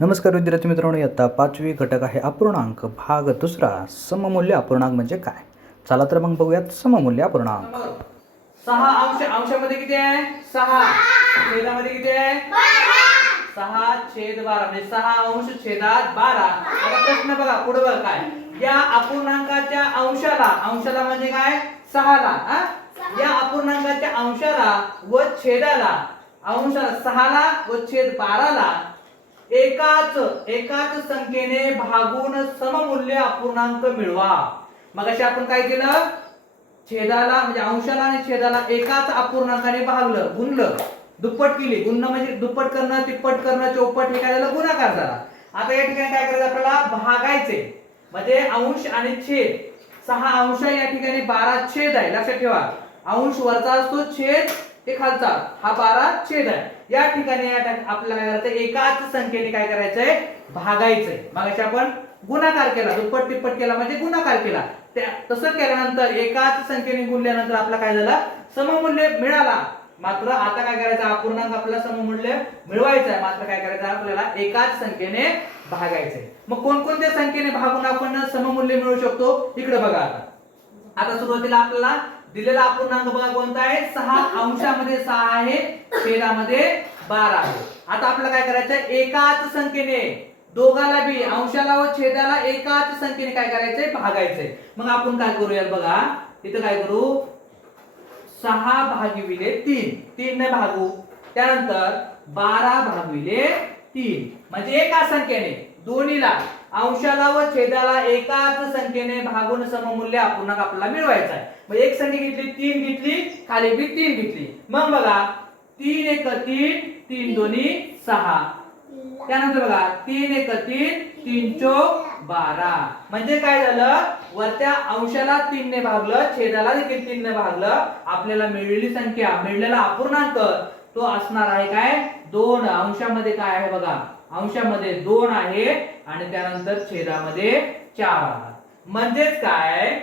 नमस्कार विद्यार्थी मित्रांनो, इयत्ता 5वी घटक आहे अपूर्णांक भाग दुसरा सममूल्य अपूर्णांक म्हणजे काय. चला तर मग बघूयात सममूल्य अपूर्णांक. 6 अंश अंशामध्ये किती आहे 6 छेदामध्ये किती आहे 6/12 म्हणजे 6 अंश छेदात 12. आता प्रश्न बघा पुढे बघा काय या अपूर्णांकाच्या अंशाला म्हणजे काय 6 ला या अपूर्णांकाच्या अंशाला व छेदाला अंशाला 6 ला व छेद 12 ला एकाच संख्येने भागून सममूल्य अपूर्णांक मिळवा. मगाशी आपण काय केलं छेदाला म्हणजे अंशाला आणि छेदाला एकाच अपूर्णांकाने भागलं गुणलं दुप्पट केली. गुणणं म्हणजे दुप्पट करणं तिप्पट करणं चौपट हे काय झालं गुणाकार झाला. आता या ठिकाणी काय करायचं आपल्याला भागायचे म्हणजे अंश आणि छेद 6 अंश या ठिकाणी 12 छेद आहे. लक्षात ठेवा अंश वरचा असतो छेद ते खालचा हा 12 छेद आहे. या ठिकाणी आपल्याला काय करायचं एकाच संख्येने काय करायचंय भागायचंय. मगाशी आपण गुणाकार केला दुप्पट तिप्पट केला म्हणजे गुणाकार केला. तसं केल्यानंतर एकाच संख्येने गुणल्यानंतर आपला काय झालं सममूल्य मिळाला. मात्र आता काय करायचं अपूर्णांक आपल्याला सममूल्य मिळवायचं आहे. मात्र काय करायचं आपल्याला एकाच संख्येने भागायचंय. मग कोणकोणत्या संख्येने भागून आपण सममूल्य मिळवू शकतो इकडे बघा. आता सुरुवातीला आपल्याला दिलेला अपूर्णांक बघा कोणता आहे 6 अंशामध्ये 6 आहे छेदामध्ये 12 आहे. आता आपल्याला काय करायचं एकाच संख्येने दोघाला बी अंशाला व छेदाला एकाच संख्येने काय करायचंय भागायचंय. मग आपण काय करूया बघा इथं काय करू 6 भागिले 3 ने भागू. त्यानंतर 12 भागिले 3 म्हणजे एकाच संख्येने दोन्हीला अंशाला व छेदाला एकाच संख्येने भागून सममूल्य अपूर्णांक आपल्याला मिळवायचा आहे. मग एक संख्या घेतली 3 घेतली खाली बी 3 घेतली. मग बघा 3 1 3 3 दोन्ही 6. त्यानंतर बघा 3 1 3 3 चौक 12 म्हणजे काय झालं वरच्या अंशाला 3 ने भागलं छेदाला देखील 3 ने भागलं. आपल्याला मिळलेली संख्या मिळलेला अपूर्णांक तो असणार आहे काय 2. अंशामध्ये काय आहे बघा अंशामध्ये 2 आहे आणि त्यानंतर छेदामध्ये 4 आहे. म्हणजेच काय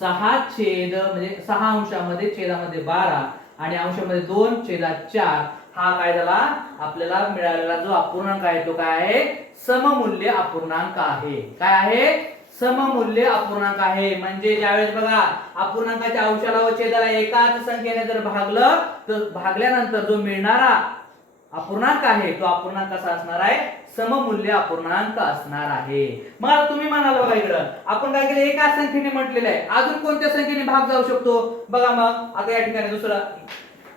6 छेद म्हणजे 6 अंशामध्ये छेदामध्ये 12 आणि अंशामध्ये 2 छेदात 4 हा काय झाला आपल्याला मिळालेला जो अपूर्णांक आहे तो काय आहे सममूल्य अपूर्णांक आहे. काय आहे सममूल्य अपूर्णांक आहे. म्हणजे ज्यावेळेस बघा अपूर्णांकाच्या अंशाला व छेदाला एकाच संख्येने जर भागलं तर भागल्यानंतर जो मिळणारा अपूर्णांक आहे तो अपूर्णांक कसा असणार आहे सममूल्य अपूर्णांक असणार आहे. मग तुम्ही म्हणाल बघा इकडं आपण काय केलं एकाच संख्येने म्हटलेलं आहे अजून कोणत्या संख्येने भाग जाऊ शकतो बघा. मग आता या ठिकाणी दुसरा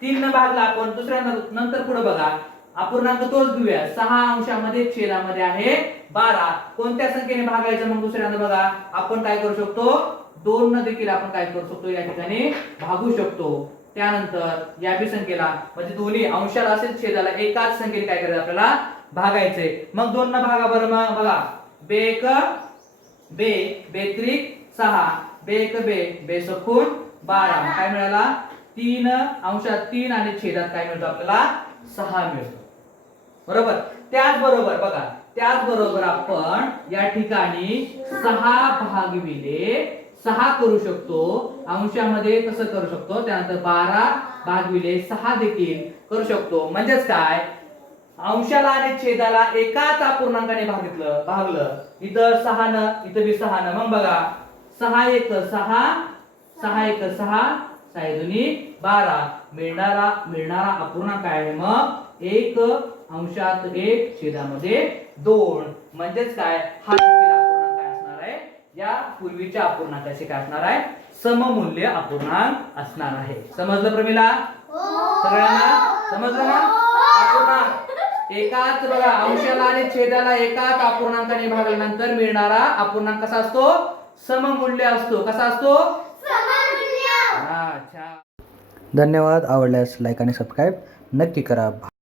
3 न भागला आपण दुसऱ्या नंतर पुढे बघा अपूर्णांक तोच घेऊया 6 अंशामध्ये छेदामध्ये आहे 12 कोणत्या संख्येने भागायचं. मग दुसऱ्यांदा बघा आपण काय करू शकतो 2 न देखील आपण काय करू शकतो या ठिकाणी भागू शकतो. त्यानंतर या बी संख्येला म्हणजे दोन्ही अंशाला असेल छेदाला एकाच संख्येने काय करायचं आपल्याला भागायचंय. मग 2 न भागा बरं. मग बघा बेक बे बेत्रिक 6 बेक बे बेसखून 12 काय मिळाला 3 अंशात 3 आणि छेदात काय मिळतो आपल्याला 6 मिळतो. बरोबर. त्याचबरोबर आपण या ठिकाणी 6 भागिले 6 करू शकतो. अंशामध्ये कसं करू शकतो त्यानंतर 12 भागिले 6 देखील करू शकतो. म्हणजेच काय अंशाला आणि छेदाला एकाच अपूर्णांकाने भागलं इथं 6 न इथं बी 6 न. मग बघा 6 1 6 6 1 6 6 दोन्ही 12 मिळणारा अपूर्णांक आहे मग 1 अंशात 1 छेदामध्ये 2. म्हणजेच काय हा देखील अपूर्णांक काय असणार आहे या पूर्वीच्या अपूर्णांकाशी काय असणार आहे सममूल्य अपूर्णांक असणार आहे. समजलं प्रमिला सगळ्यांना समजलं ना. अपूर्णांक एकाच बघा अंशाला आणि छेदाला एकाच अपूर्णांकाने भागल्यानंतर मिळणारा अपूर्णांक कसा असतो सममूल्य असतो. कसा असतो सममूल्य. धन्यवाद. आवडल्यास लाईक आणि सबस्क्राईब नक्की करा.